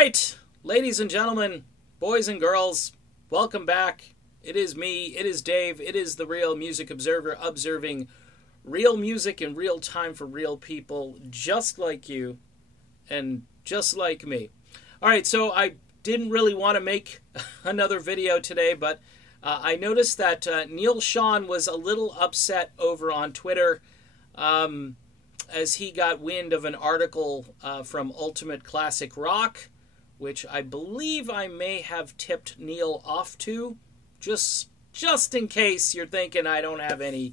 right, ladies and gentlemen, boys and girls, welcome back. It is me, it is Dave, it is the Real Music Observer, observing real music in real time for real people, just like you and just like me. All right, so I didn't really want to make another video today, but I noticed that Neal Schon was a little upset over on Twitter as he got wind of an article from Ultimate Classic Rock, which I believe I may have tipped Neal off to, just in case you're thinking I don't have any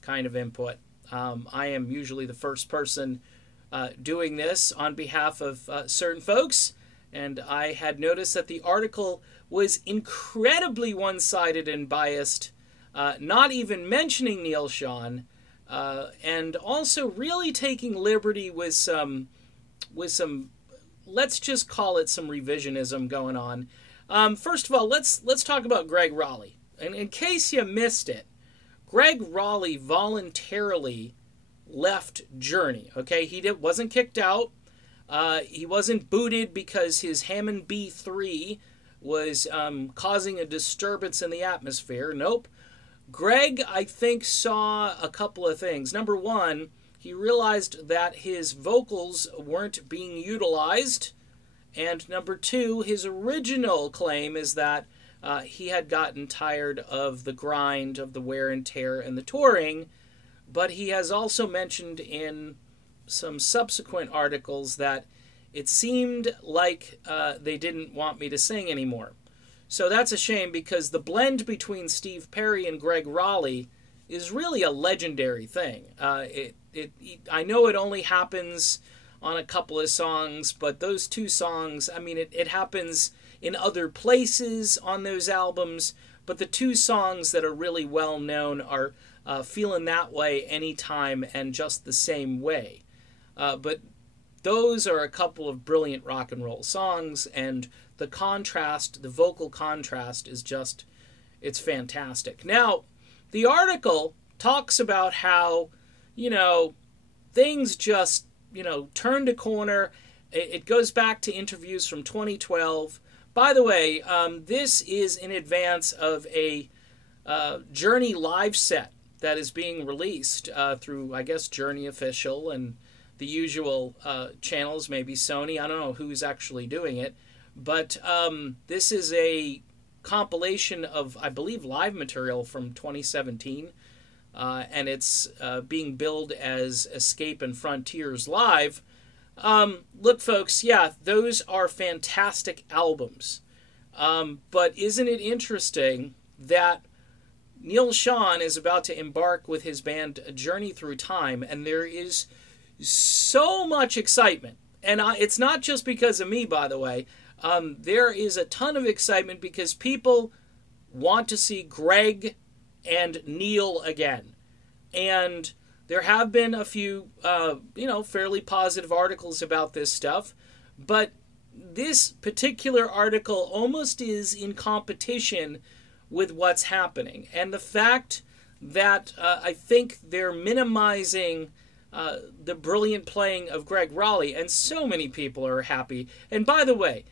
kind of input. I am usually the first person doing this on behalf of certain folks, and I had noticed that the article was incredibly one-sided and biased, not even mentioning Neal Schon, and also really taking liberty with some, let's just call it some revisionism going on. First of all, let's talk about Gregg Rolie. And in case you missed it, Gregg Rolie voluntarily left Journey. Okay, he wasn't kicked out. He wasn't booted because his Hammond B3 was causing a disturbance in the atmosphere. Nope. Gregg, I think, saw a couple of things. Number one, he realized that his vocals weren't being utilized. And number two, his original claim is that he had gotten tired of the grind, of the wear and tear and the touring. But he has also mentioned in some subsequent articles that it seemed like they didn't want me to sing anymore. So that's a shame, because the blend between Steve Perry and Gregg Rolie is really a legendary thing. I know it only happens on a couple of songs, but those two songs, I mean, it happens in other places on those albums, but the two songs that are really well known are Feeling That Way, Anytime, and Just the Same Way. But those are a couple of brilliant rock and roll songs, and the contrast, the vocal contrast, is just, it's fantastic. Now, the article talks about how, things just, turned a corner. It goes back to interviews from 2012. By the way, this is in advance of a Journey live set that is being released through, I guess, Journey Official and the usual channels, maybe Sony. I don't know who's actually doing it. But this is a compilation of, I believe, live material from 2017. And it's being billed as Escape and Frontiers Live. Look, folks, yeah, those are fantastic albums. But isn't it interesting that Neal Schon is about to embark with his band Journey Through Time, and there is so much excitement. And it's not just because of me, by the way. There is a ton of excitement because people want to see Gregg and Neal again. And there have been a few, fairly positive articles about this stuff. But this particular article almost is in competition with what's happening. And the fact that I think they're minimizing the brilliant playing of Gregg Rolie, and so many people are happy. And by the way,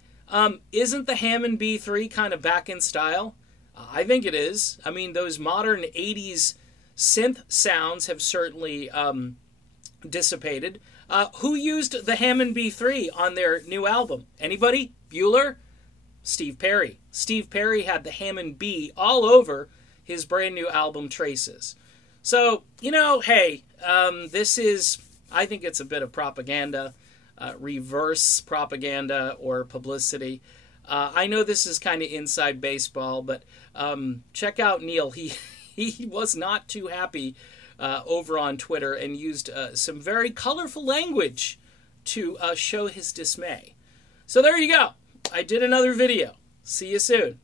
isn't the Hammond B3 kind of back in style? I think it is. I mean, those modern 80s synth sounds have certainly dissipated. Who used the Hammond B3 on their new album? Anybody? Bueller? Steve Perry. Steve Perry had the Hammond B all over his brand new album Traces. So, hey, this is, I think it's a bit of propaganda. Reverse propaganda or publicity. I know this is kind of inside baseball, but check out Neal. He was not too happy over on Twitter and used some very colorful language to show his dismay. So there you go. I did another video. See you soon.